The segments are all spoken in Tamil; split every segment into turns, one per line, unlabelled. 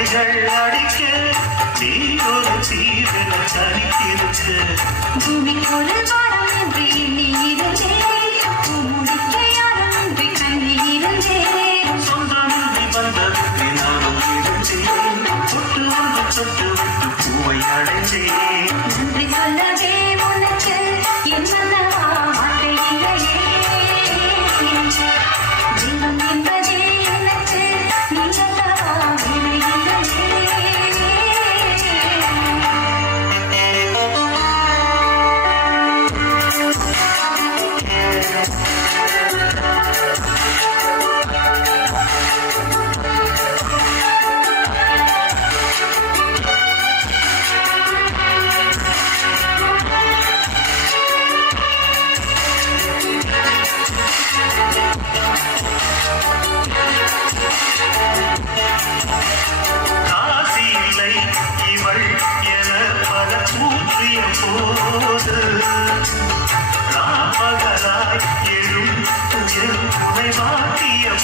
அலைகள் அடிக்க நீ ஒரு தீவிர தனித்திருக்க
பூமிக்குள் வாரம் என்று எண்ணி இருந்தே
சொட்டு விட்டு பூவை அடைஞ்சே
நன்றி சொல்ல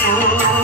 you.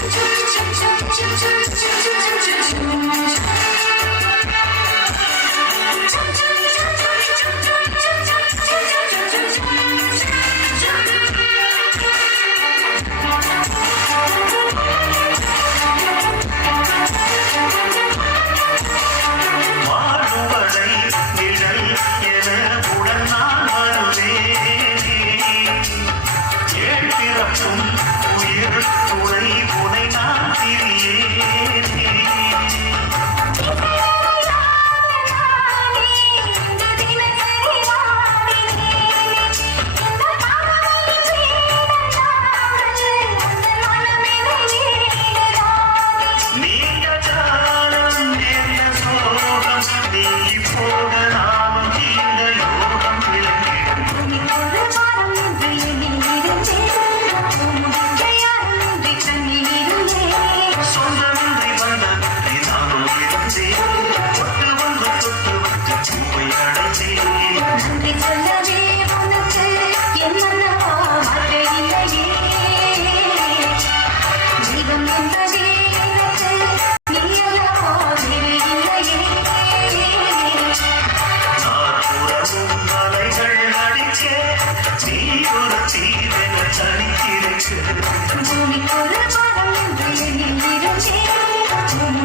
Thank you.
ചണിക്കിരച്ച്
ഭൂമി ഒരു പണം എന്നിലും ചേരും